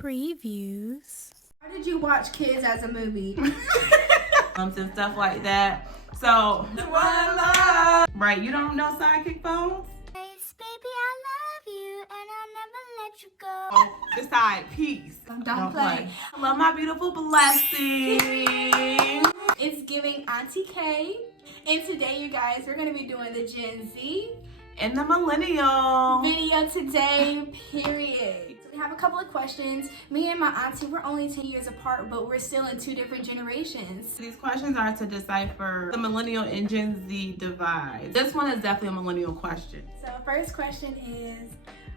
previews. How did you watch Kids as a movie? And stuff like that. So, right, you don't know sidekick phones? Baby, I love you and I'll never let you go. Oh, the side piece. Don't play. I love my beautiful blessing. It's giving Auntie K. And today, you guys, we're going to be doing the Gen Z And the millennial video today, period. So we have a couple of questions. Me and my auntie, we're only 10 years apart, but we're still in two different generations. These questions are to decipher the millennial and Gen Z divide. This one is definitely a millennial question. So first question is,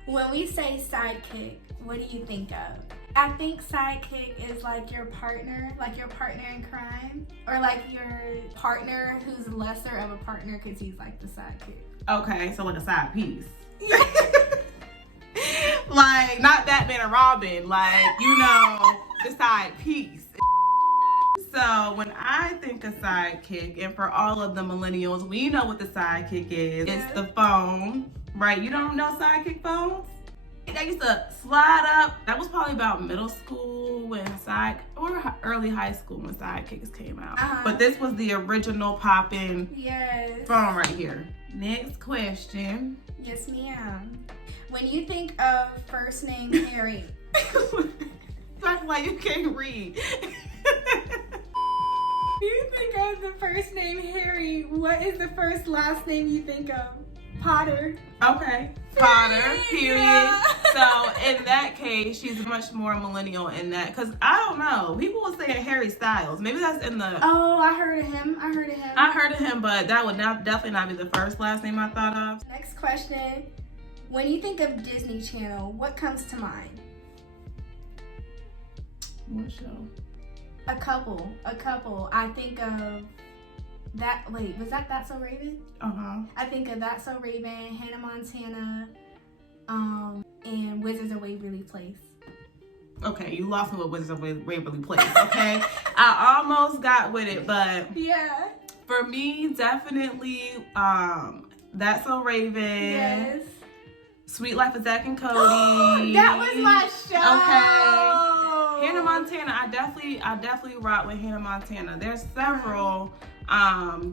when we say sidekick, what do you think of? I think sidekick is like your partner in crime, or like your partner who's lesser of a partner because he's like the sidekick. Okay, so like a side piece. Like, not Batman and Robin, like, you know, the side piece. So when I think of sidekick, and for all of the millennials, we know what the sidekick is. It's the phone, right? You don't know sidekick phones? I used to slide up. That was probably about middle school or early high school when sidekicks came out. But this was the original poppin' phone right here. Next question. Yes, ma'am. When you think of first name Harry. That's why you can't read. You think of the first name Harry, what is the first last name you think of? Potter. Okay. Potter, period. Yeah. So in that case, she's much more millennial in that. Because I don't know. People were saying Harry Styles. Maybe that's in the... Oh, I heard of him. I heard of him, but that would definitely not be the first last name I thought of. Next question. When you think of Disney Channel, what comes to mind? What show? A couple. I think of that. Wait, was that That's So Raven? I think of That's So Raven, Hannah Montana, and Wizards of Waverly Place. Okay, you lost me with Wizards of Waverly Place, okay? I almost got with it, but yeah. For me, definitely, That's So Raven. Yes. Sweet Life of Zack and Cody. That was my show. Okay. Hannah Montana, I definitely rock with Hannah Montana. There's several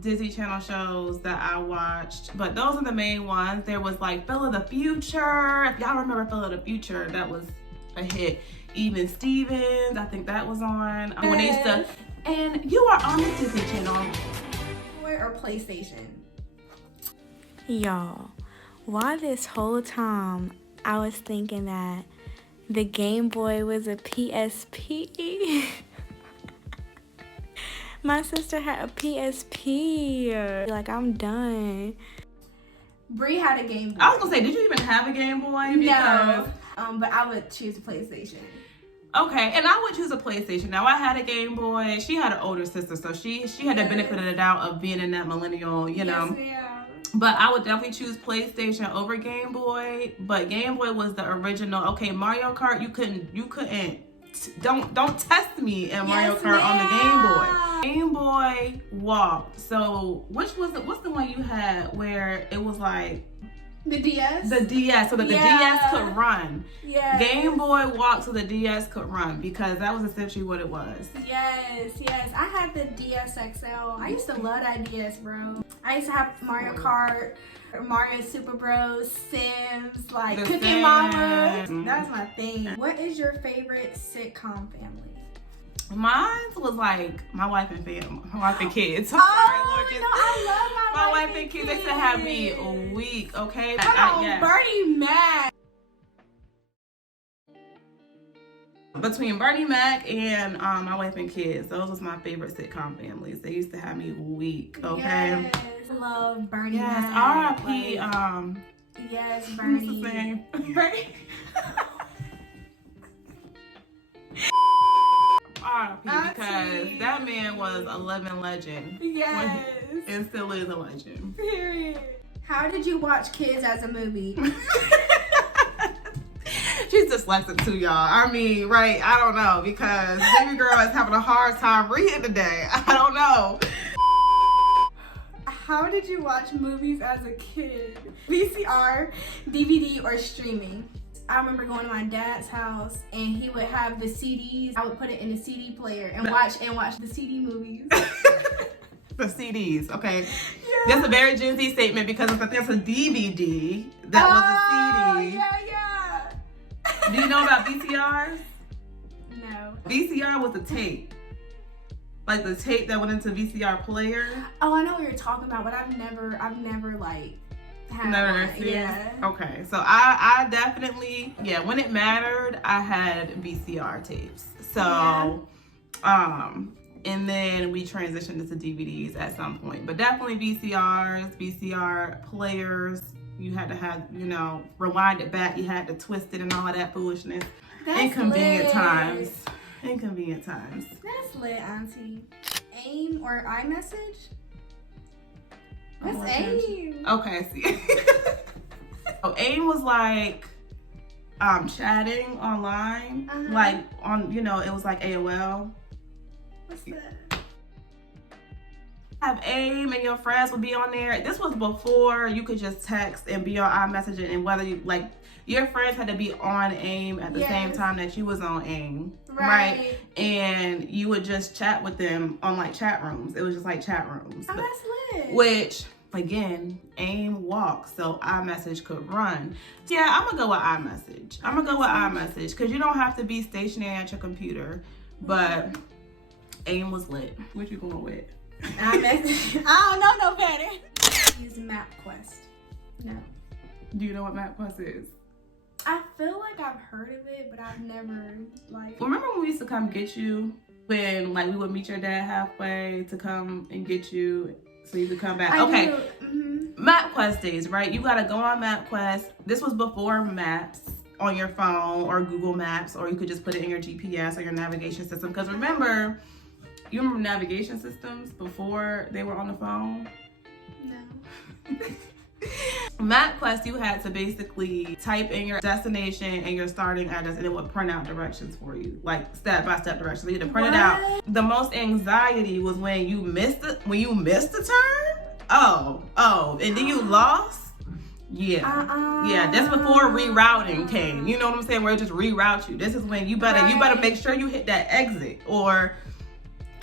Disney Channel shows that I watched, but those are the main ones. There was like Phil of the Future. If y'all remember Phil of the Future, that was a hit. Even Stevens, I think that was on. When they used to, and you are on the Disney Channel. Or PlayStation. Y'all, why this whole time I was thinking that the Game Boy was a PSP. My sister had a PSP. Like, I'm done. Bree had a Game Boy. I was gonna say, did you even have a Game Boy? No. But I would choose a PlayStation. Okay, and I would choose a PlayStation. Now, I had a Game Boy. She had an older sister, so she had the benefit of the doubt of being in that millennial, you know. Yes, but I would definitely choose PlayStation over Game Boy. But Game Boy was the original. Okay, Mario Kart, you couldn't. Don't test me in Mario Kart on the Game Boy. Game Boy walked. So what's the one you had where it was like the DS? The DS, so that the DS could run. Yeah. Game Boy walked so the DS could run, because that was essentially what it was. Yes. I had the DS XL. I used to love that DS, bro. I used to have Mario Kart, Mario Super Bros, Sims, like The Cooking Sims. Mama. That's my thing. What is your favorite sitcom family? Mine was like My Wife and Kids. Oh, no, I love My Wife and Kids. They used to have me weak, okay? Come on, Bernie Mac. Between Bernie Mac and My Wife and Kids, those was my favorite sitcom families. They used to have me weak, okay? Yes, I love Bernie Mac. Yes, R.I.P. Yes, Bernie. What's his name? Bernie. R.I.P. because that man was a living legend. Yes. And still is a legend. Period. How did you watch Kids as a movie? She's dyslexic too, y'all. I mean, right? I don't know, because baby girl is having a hard time reading today. I don't know. How did you watch movies as a kid? VCR, DVD, or streaming? I remember going to my dad's house and he would have the CDs. I would put it in the CD player and watch the CD movies. The CDs, okay. Yeah. That's a very Gen Z statement because that's a DVD that was a CD. Yeah. Do you know about VCRs? No. VCR was a tape. Like the tape that went into VCR player. Oh, I know what you're talking about, but I've never like had Never one. experienced? Yeah. Okay, so I definitely, when it mattered, I had VCR tapes. So, and then we transitioned into DVDs at some point. But definitely VCRs, VCR players. You had to have, rewind it back. You had to twist it and all of that foolishness. That's Inconvenient lit. times. Inconvenient times. That's lit, Auntie. AIM or iMessage? What's Oh, AIM? Okay, see. So AIM was like chatting online. Like on, it was like AOL. What's that? Have AIM and your friends would be on there. This was before you could just text and be on iMessage, and whether you your friends had to be on AIM at the same time that you was on AIM, right? And you would just chat with them on like chat rooms. It was just like chat rooms. Oh, that's lit. Which again, AIM walks, so iMessage could run. Yeah, I'm gonna go with iMessage because you don't have to be stationary at your computer. But AIM was lit. What you going with? iMessage. I don't know no better. Use MapQuest. No. Do you know what MapQuest is? I feel like I've heard of it, but I've never Remember when we used to come get you? When we would meet your dad halfway to come and get you so you could come back. MapQuest days, right? You gotta go on MapQuest. This was before maps on your phone or Google Maps, or you could just put it in your GPS or your navigation system. Because remember, you remember navigation systems before they were on the phone? No. MapQuest, you had to basically type in your destination and your starting address, and it would print out directions for you, like step-by-step directions. So you had to print it out. The most anxiety was when you missed the turn. Oh, and then you lost. Yeah, that's before rerouting came. You know what I'm saying? Where it just reroute you. This is when you better make sure you hit that exit or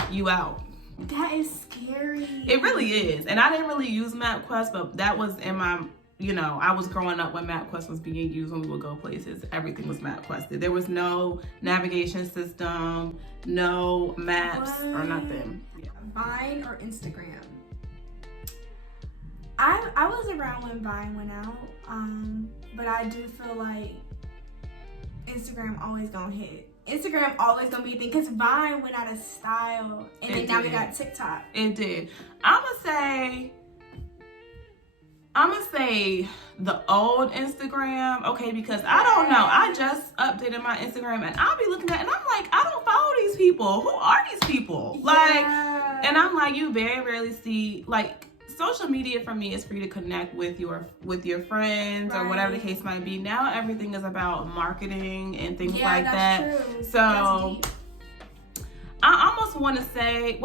you out. That is scary. It really is. And I didn't really use MapQuest, but that was in my, I was growing up when MapQuest was being used when we would go places. Everything was MapQuested. There was no navigation system, no maps or nothing. Yeah. Vine or Instagram? I was around when Vine went out, but I do feel like Instagram always gonna hit. Instagram always gonna be a thing because Vine went out of style, and then now we got TikTok. It did. I'ma say the old Instagram, okay, because I don't know. I just updated my Instagram and I'll be looking at it and I'm like, I don't follow these people. Who are these people? And I'm like, you very rarely see social media for me is for you to connect with your friends or whatever the case might be. Now everything is about marketing and things like that. True. So I almost want to say,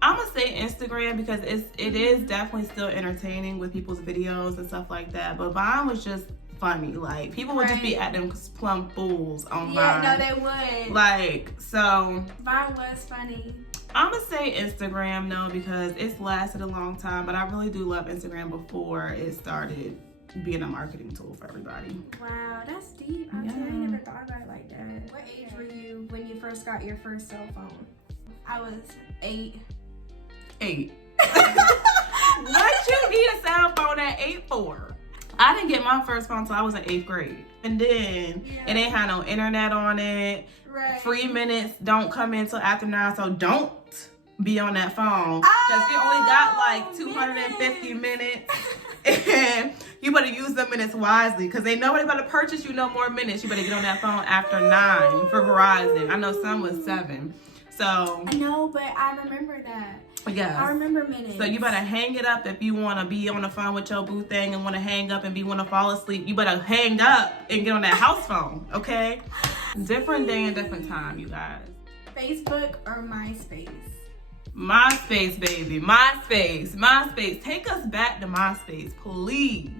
I'm gonna say Instagram because it is definitely still entertaining with people's videos and stuff like that. But Vine was just funny. Like people would just be acting plumb fools on Vine. Yeah, no, they would. So Vine was funny. I'm gonna say Instagram though because it's lasted a long time, but I really do love Instagram before it started being a marketing tool for everybody. Wow, that's deep. I never thought about it like that. What age were you when you first got your first cell phone? I was 8. 8. What you need a cell phone at 8 for? I didn't get my first phone until I was in 8th grade. And then it ain't had no internet on it. Right. Free minutes don't come in till after 9, so don't be on that phone. Because you only got 250 minutes. And you better use them minutes wisely because ain't nobody about to purchase you no more minutes. You better get on that phone after 9 for Verizon. I know some was 7. So I know, but I remember that. Yes. I remember minutes. So you better hang it up if you want to be on the phone with your boo thing and want to hang up and want to fall asleep. You better hang up and get on that house phone, okay? Different day and different time, you guys. Facebook or MySpace? MySpace, baby. MySpace. Take us back to MySpace, please.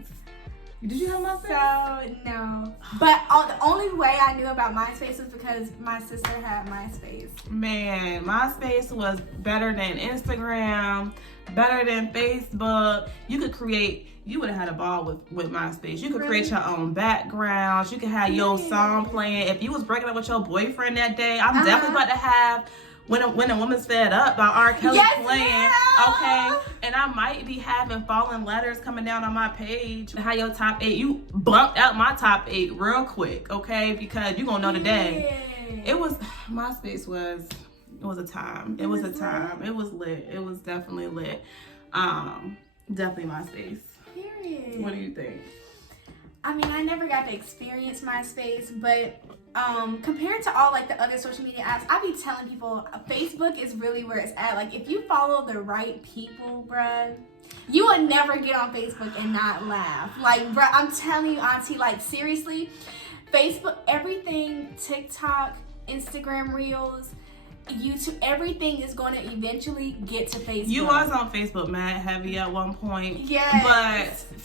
Did you have MySpace? So, no. But the only way I knew about MySpace was because my sister had MySpace. Man, MySpace was better than Instagram, better than Facebook. You would have had a ball with MySpace. You could create your own backgrounds. You could have your song playing. If you was breaking up with your boyfriend that day, I'm definitely about to have When a Woman's Fed Up by R. Kelly playing, okay? And I might be having fallen letters coming down on my page. How your top 8, you bumped out my top 8 real quick, okay? Because you gonna know the day. It was, MySpace was, it was a time. It was a time. It was lit. It was definitely lit. Definitely MySpace. Period. What do you think? I mean, I never got to experience MySpace, but compared to all like the other social media apps, I be telling people Facebook is really where it's at. Like, if you follow the right people, bruh, you will never get on Facebook and not laugh. Like, bruh, I'm telling you, Auntie, like, seriously, Facebook, everything, TikTok, Instagram Reels, YouTube, everything is going to eventually get to Facebook. You was on Facebook, mad heavy at one point. Yes. But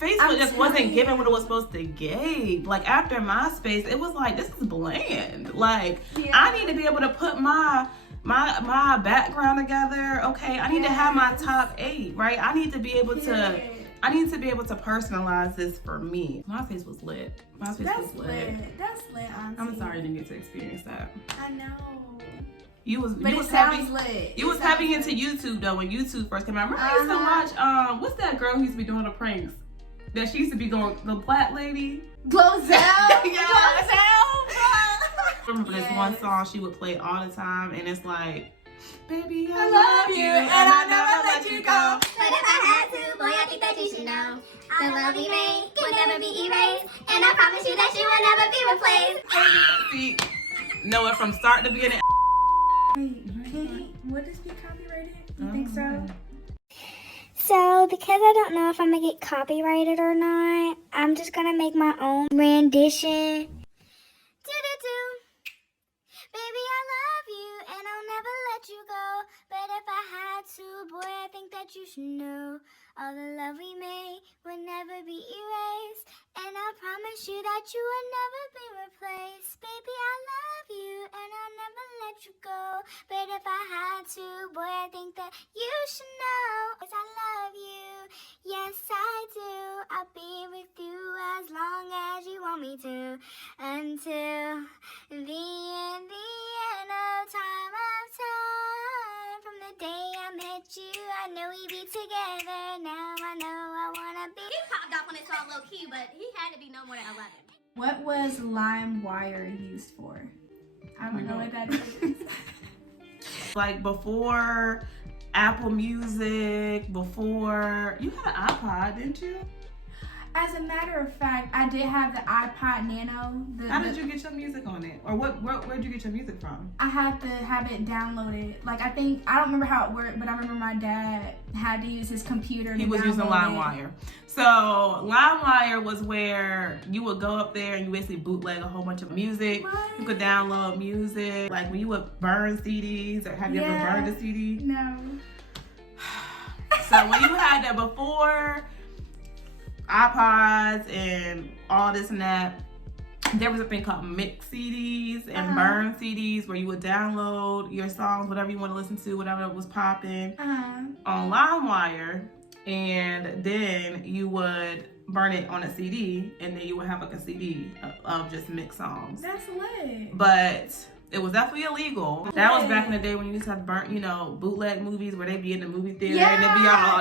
Facebook just wasn't giving what it was supposed to give. Like, after MySpace, it was like, this is bland. Like, I need to be able to put my background together. Okay, I need to have my top 8, right? I need to be able to personalize this for me. MySpace was lit. MySpace was lit. That's lit, Auntie. I'm sorry you didn't get to experience that. I know. You was heavy. Lit. You was heavy into YouTube though when YouTube first came out. Remember I used to watch what's that girl who used to be doing the pranks? That she used to be doing, the black lady? Glozell. Remember this one song she would play all the time, and it's like, baby, I love you, and I'll never let you go. But if I had to, boy, I think that you should know. The love we made will never be erased, and I promise you that you will never be replaced. See, know it from start to beginning. Wait, would this be copyrighted? You think so? So, because I don't know if I'm gonna get copyrighted or not, I'm just gonna make my own rendition. Do-do-do. Baby, I love you, and I'll never let you go. But if I had to, boy, I think that you should know. All the love we made will never be erased, and I promise you that you will never be replaced. Baby, I love you, and I'll never let you go. But if I had to, boy, I think that you should know. 'Cause I love you, yes I do. I'll be with you as long as you want me to, until the end of time. From the day I met you, I knew we'd be together. Now I know I wanna be. He popped off on his song low key, but he had to be no more than 11. What was LimeWire used for? I don't know what that is. Like before Apple Music, before, you had an iPod, didn't you? As a matter of fact, I did have the iPod Nano. How did you get your music on it? Or where'd you get your music from? I had to have it downloaded. Like, I don't remember how it worked, but I remember my dad had to use his computer to He was using LimeWire. So LimeWire was where you would go up there and you basically bootleg a whole bunch of music. What? You could download music. Like when you would burn CDs, or have you ever burned a CD? No. So when you had that before iPods and all this and that, there was a thing called mix CDs and burn CDs where you would download your songs, whatever you want to listen to, whatever was popping on LimeWire, and then you would burn it on a CD, and then you would have like a CD of just mixed songs. That's lit. But it was definitely illegal. That was back in the day when you used to have burnt, bootleg movies where they be in the movie theater and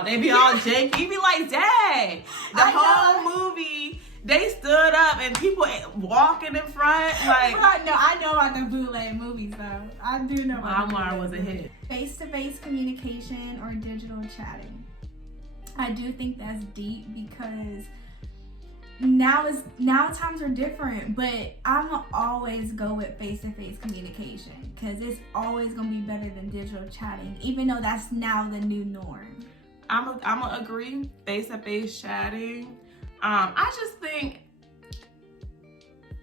they be all janky. You be like, dang, the whole movie, they stood up and people walking in front. Like, No, I know about the bootleg movies though. I do know about LimeWire was a hit. Face-to-face communication or digital chatting. I do think that's deep because now times are different, but I'm gonna always go with face-to-face communication because it's always gonna be better than digital chatting, even though that's now the new norm. I'm gonna agree, face-to-face chatting. I just think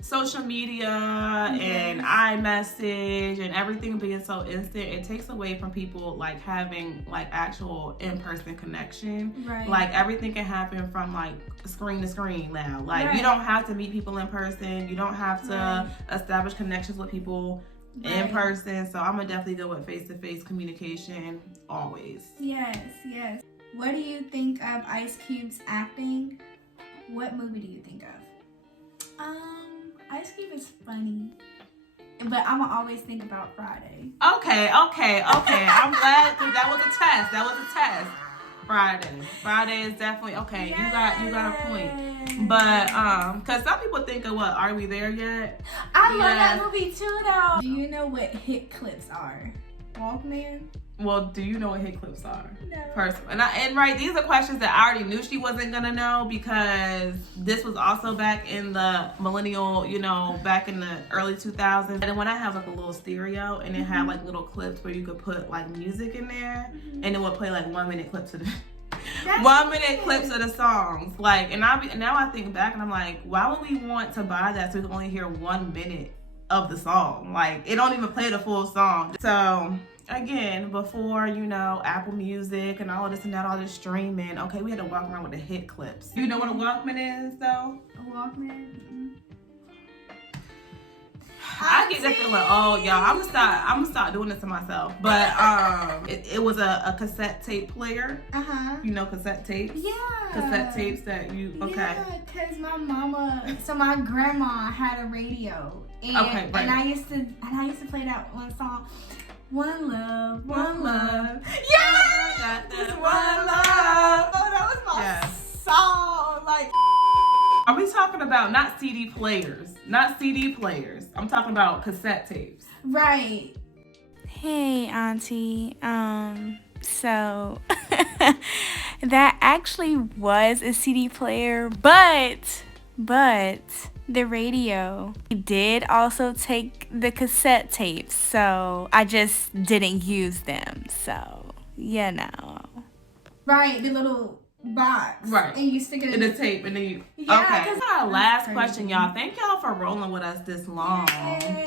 social media and iMessage and everything being so instant, it takes away from people like having like actual in-person connection. Right. Like everything can happen from like screen to screen now. Like you don't have to meet people in person. You don't have to establish connections with people in person. So I'm gonna definitely go with face-to-face communication always. Yes, yes. What do you think of Ice Cube's acting? What movie do you think of? Ice Cube is funny, but I'ma always think about Friday. Okay. I'm glad that was a test. That was a test. Friday is definitely okay. Yes. You got a point. But cause some people think of what, Are We There Yet? I love that movie too though. Do you know what Hitclips are? Walkman? Well, do you know what Hitclips are? No. Personally. And right, these are questions that I already knew she wasn't gonna know because this was also back in the millennial, back in the early 2000s. And when I have like a little stereo and it had like little clips where you could put like music in there and it would play like 1 minute clips of the 1 minute clips of the songs. Like, and now I think back and I'm like, why would we want to buy that so we can only hear 1 minute of the song? Like, it don't even play the full song. So again, before, Apple Music and all of this and that, all this streaming, okay, we had to walk around with the Hitclips. You know what a Walkman is, though? A Walkman? I get that feeling, oh, y'all, I'm gonna start doing this to myself. But it was a cassette tape player. You know cassette tapes? Yeah. Cassette tapes that okay. Yeah, because my grandma had a radio. And, and I used to play that one song. One love, one love. Yeah! Just one love. Oh, that was my song. Like, are we talking about not CD players? Not CD players. I'm talking about cassette tapes. Right. Hey, Auntie. So that actually was a CD player, but the radio did also take the cassette tapes, so I just didn't use them. So, Right, the little box. Right. And you stick it in the tape and then you... Yeah, okay. This is our last question, y'all. Thank y'all for rolling with us this long. Yay.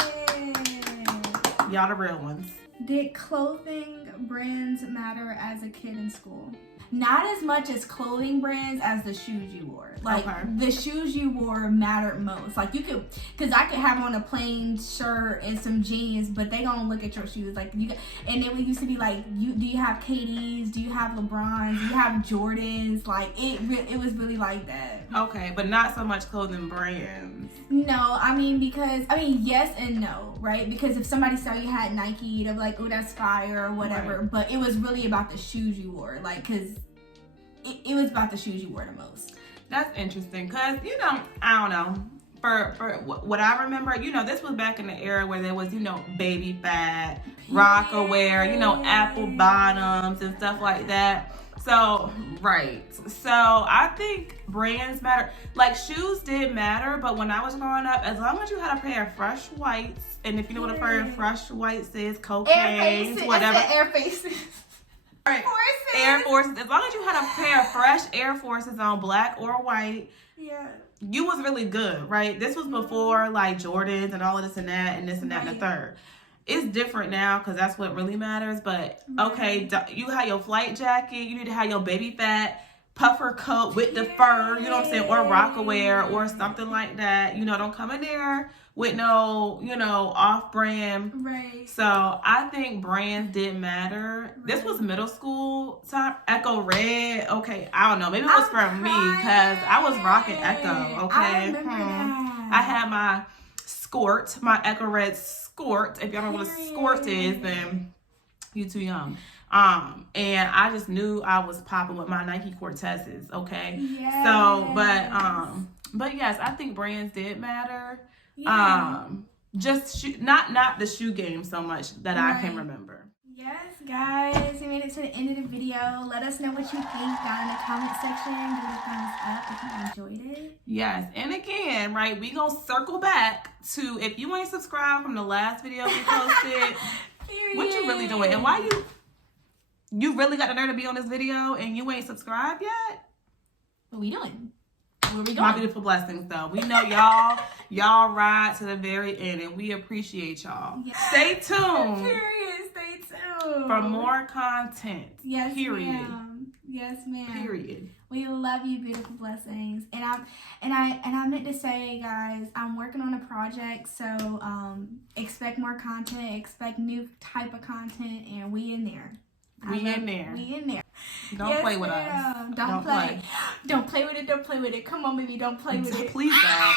Y'all the real ones. Did clothing brands matter as a kid in school? Not as much as clothing brands as the shoes you wore. Like, the shoes you wore mattered most. Like, you could, because I could have on a plain shirt and some jeans, but they gonna look at your shoes. Like, and then we used to be like, do you have KDs? Do you have LeBrons? Do you have Jordans? Like, it was really like that. Okay, but not so much clothing brands. No, yes and no, right? Because if somebody saw you had Nike, they'll be like, oh, that's fire or whatever. Right. But it was really about the shoes you wore. Like, because it was about the shoes you wore the most. That's interesting, because, I don't know. For what I remember, this was back in the era where there was, baby fat, Rockaware, apple bottoms and stuff like that. So, right. So, I think brands matter. Like, shoes did matter, but when I was growing up, as long as you had a pair of fresh whites, and if you know what a pair of fresh whites is, cocaine, whatever. Air Faces. Right. Air Forces. As long as you had a pair of fresh Air Forces on, black or white, you was really good, right? This was before, like, Jordans and all of this and that and this and that and the third. It's different now because that's what really matters. But, okay, you have your flight jacket. You need to have your baby fat puffer coat with the fur, you know what I'm saying? Or Rockaware or something like that. Don't come in there with no, off-brand. Right. So, I think brands did matter. Right. This was middle school time. Echo Red. Okay, I don't know. Maybe it was from me because I was rocking Echo, okay? I remember that. I had my Skort, my Echo Red Skort. If y'all don't know what a Skort is, then you too young. And I just knew I was popping with my Nike Cortezes, okay? Yes. So, but yes, I think brands did matter. Yeah. Just not the shoe game so much that I can remember. Yes, guys, we made it to the end of the video. Let us know what you think down in the comment section. Give it a thumbs up if you enjoyed it. Yes, and again, right, we gonna circle back to, if you ain't subscribed from the last video we posted, what you really doing? And why you really got the nerve to be on this video and you ain't subscribed yet? What we doing? Where we My going? beautiful blessings, though. We know y'all ride to the very end, and we appreciate y'all. Yes. Stay tuned Period. Stay tuned for more content. Yes, Period. ma'am. Yes, ma'am. Period. We love you, beautiful blessings. And I meant to say, guys, I'm working on a project, so expect more content, expect new type of content, and we in there. We in there. We in there. Don't Yes, play with ma'am. us. Don't play. Don't play with it. Don't play with it. Come on, baby. Don't play with it. Please don't.